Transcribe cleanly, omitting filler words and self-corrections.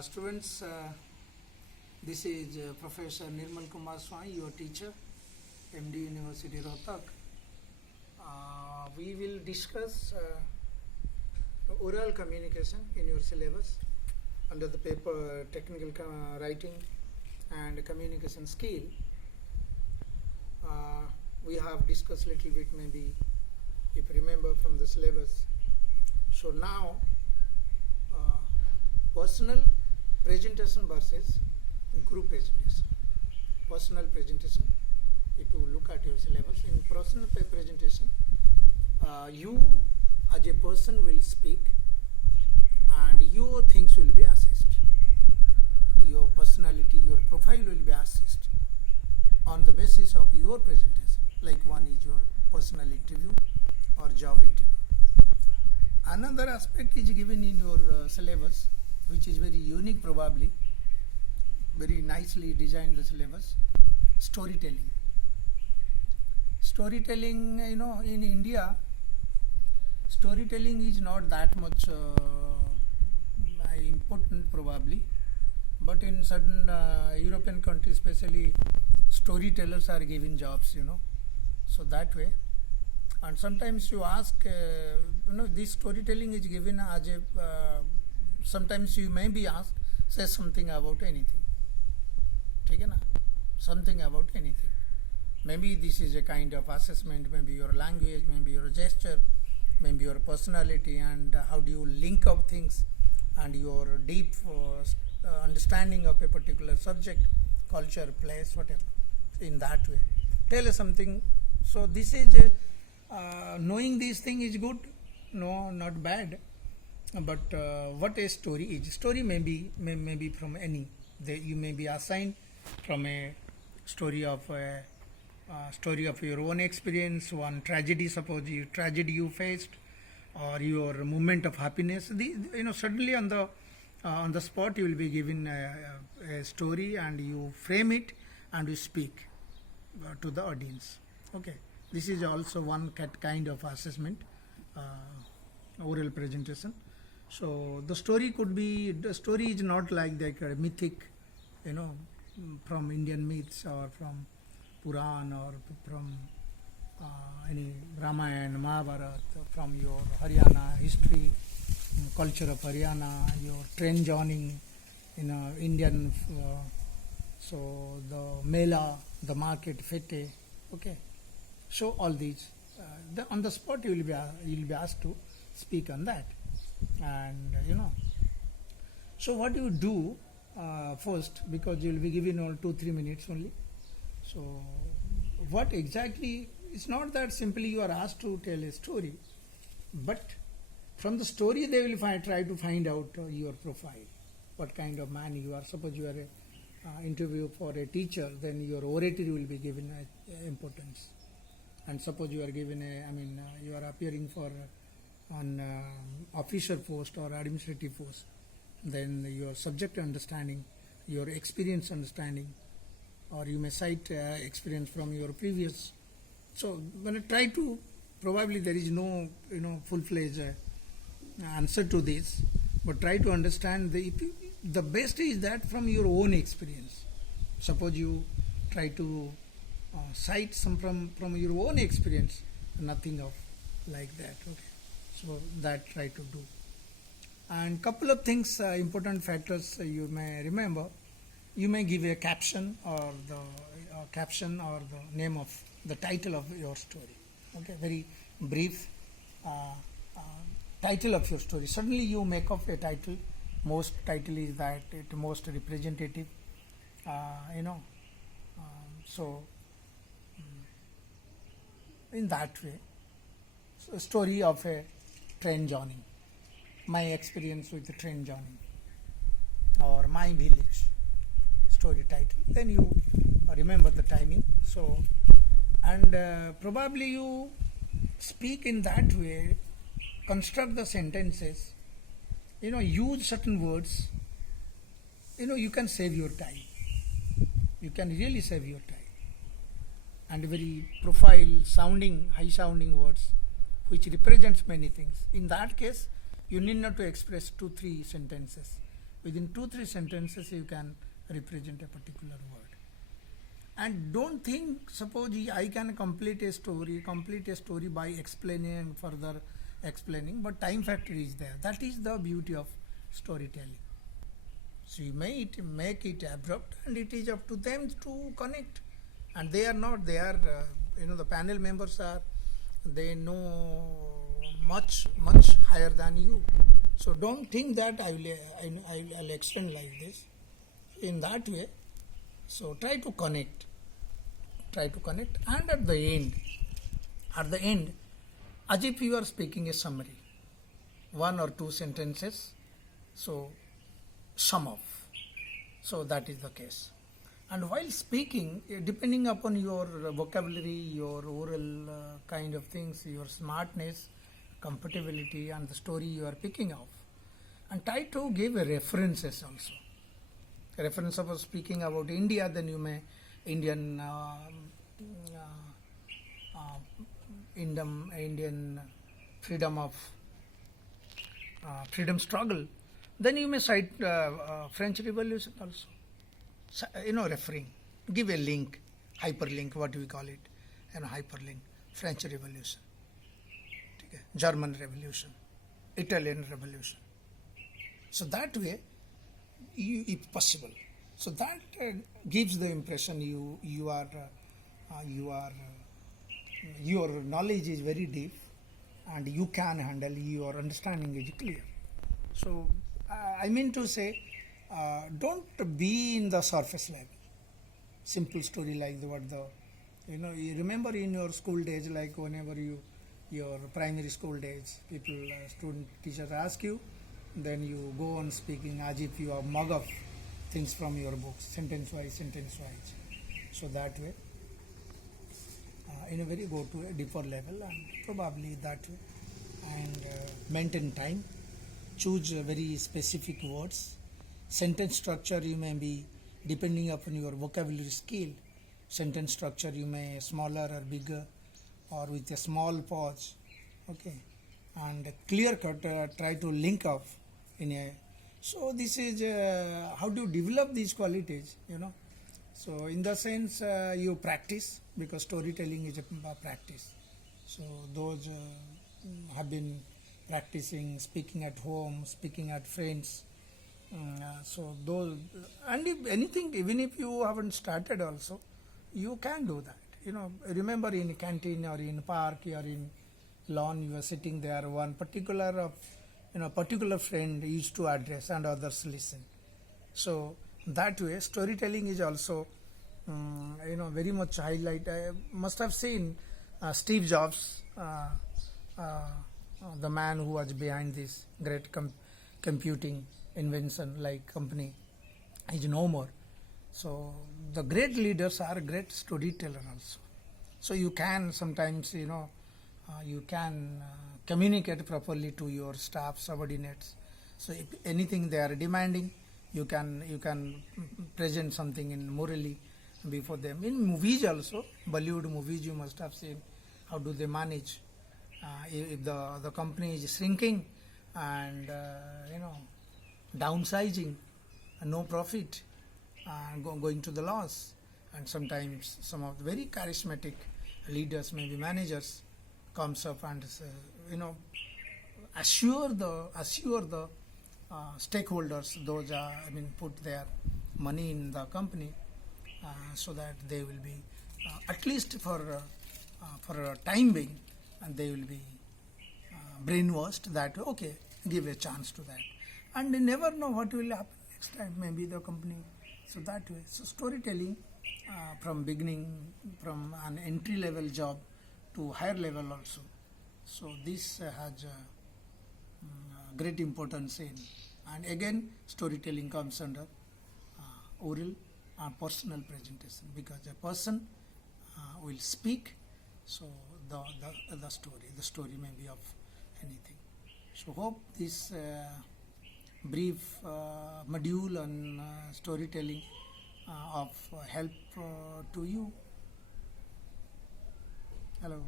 Students, this is Professor Nirmal Kumar Swami, your teacher, MD University Rohtak. We will discuss oral communication in your syllabus under the paper technical writing and communication skill. We have discussed little bit, maybe if you remember from the syllabus. So now personal presentation versus group presentation. Personal presentation, if you look at your syllabus, in personal presentation, you as a person will speak and your things will be assessed. Your personality, your profile will be assessed on the basis of your presentation. Like one is your personal interview or job interview. Another aspect is given in your syllabus, which is very unique, probably very nicely designed the syllabus. Storytelling. Storytelling, in India, storytelling is not that much important, probably, but in certain European countries, especially, storytellers are given jobs, so that way. And sometimes you ask, this storytelling is given as a, sometimes you may be asked, say something about anything. Okay, na? Something about anything. Maybe this is a kind of assessment, maybe your language, maybe your gesture, maybe your personality, and how do you link up things, and your deep understanding of a particular subject, culture, place, whatever, in that way. Tell us something. So this is knowing these things is good, no, not bad. But what a story is. Story may be from any. You may be assigned from a story of your own experience, one tragedy, suppose tragedy you faced, or your moment of happiness. Suddenly on the spot you will be given a story, and you frame it and you speak to the audience. Okay, this is also one kind of assessment, oral presentation. So the story is not like the mythic, from Indian myths or from Puran or from any Ramayana, Mahabharata, from your Haryana history, culture of Haryana, your train joining, Indian, so the Mela, the market, fete, okay. So all these, on the spot you will be asked to speak on that. And so what you do first, because you will be given all 2-3 minutes only. So what exactly, it's not that simply you are asked to tell a story, but from the story they will try to find out your profile, what kind of man you are. Suppose you are a interview for a teacher, then your oratory will be given importance. And suppose you are given you are appearing for on officer post or administrative post, then your subject understanding, your experience understanding, or you may cite experience from your previous. So when I try to, probably there is no full-fledged answer to this, but try to understand the best is that from your own experience. Suppose you try to cite some from your own experience, nothing of like that. Okay. So that try to do. And couple of things, important factors you may remember. You may give a caption or the name of the title of your story. Okay, very brief title of your story. Suddenly you make up a title. Most title is that it most representative. So in that way, so story of a train journey, my experience with the train journey, or my village, story title. Then you remember the timing. So, and probably you speak in that way, construct the sentences, use certain words, you can save your time. You can really save your time. And very profile sounding, high sounding words, which represents many things. In that case, you need not to express 2-3 sentences. within 2-3 sentences you can represent a particular word. And don't think, suppose I can complete a story by explaining and further explaining, but time factor is there. That is the beauty of storytelling. So you may make it abrupt, and it is up to them to connect. And they are not, they are, the panel members are, they know much higher than you. So don't think that I'll explain like this. In that way, so try to connect, and at the end, as if you are speaking a summary, 1 or 2 sentences, so sum up. So that is the case. And while speaking, depending upon your vocabulary, your oral kind of things, your smartness, comfortability, and the story you are picking up, and try to give references also. Reference of speaking about India, then you may Indian freedom struggle. Then you may cite French Revolution also. So, referring, give a link, hyperlink, what do we call it? Hyperlink, French Revolution, German Revolution, Italian Revolution. So that way, if possible, so that gives the impression your knowledge is very deep, and you can handle, your understanding is clear. So I mean to say, don't be in the surface level. Simple story like you remember in your school days, like whenever your primary school days, teachers ask you, then you go on speaking as if you are mug of things from your books, sentence wise. So that way, go to a deeper level, and probably that way, and maintain time. Choose very specific words. Sentence structure, you may be, depending upon your vocabulary skill, sentence structure you may smaller or bigger, or with a small pause, okay, and clear cut, try to link up in a. So this is how do you develop these qualities, So in the sense, you practice, because storytelling is a practice. So those have been practicing speaking at home, speaking at friends. So those, and if anything, even if you haven't started also, you can do that. Remember in canteen or in park or in lawn, you are sitting there, one particular friend used to address and others listen. So that way, storytelling is also, very much highlight. I must have seen Steve Jobs, the man who was behind this great computing invention like company, is no more. So the great leaders are great storytellers also. So you can sometimes, you can communicate properly to your staff, subordinates. So if anything they are demanding, you can present something in morally before them. In movies also, Bollywood movies, you must have seen how do they manage. If the company is shrinking and downsizing, no profit, going to the loss, and sometimes some of the very charismatic leaders, maybe managers, comes up and assure the stakeholders, those put their money in the company, so that they will be at least for a time being, and they will be brainwashed that okay, give a chance to that, and they never know what will happen next time, maybe the company. So that way, so storytelling from beginning, from an entry level job to higher level also. So this has great importance in, and again storytelling comes under oral and personal presentation, because a person will speak, so the story may be of anything. So hope this brief module on storytelling of help to you. Hello.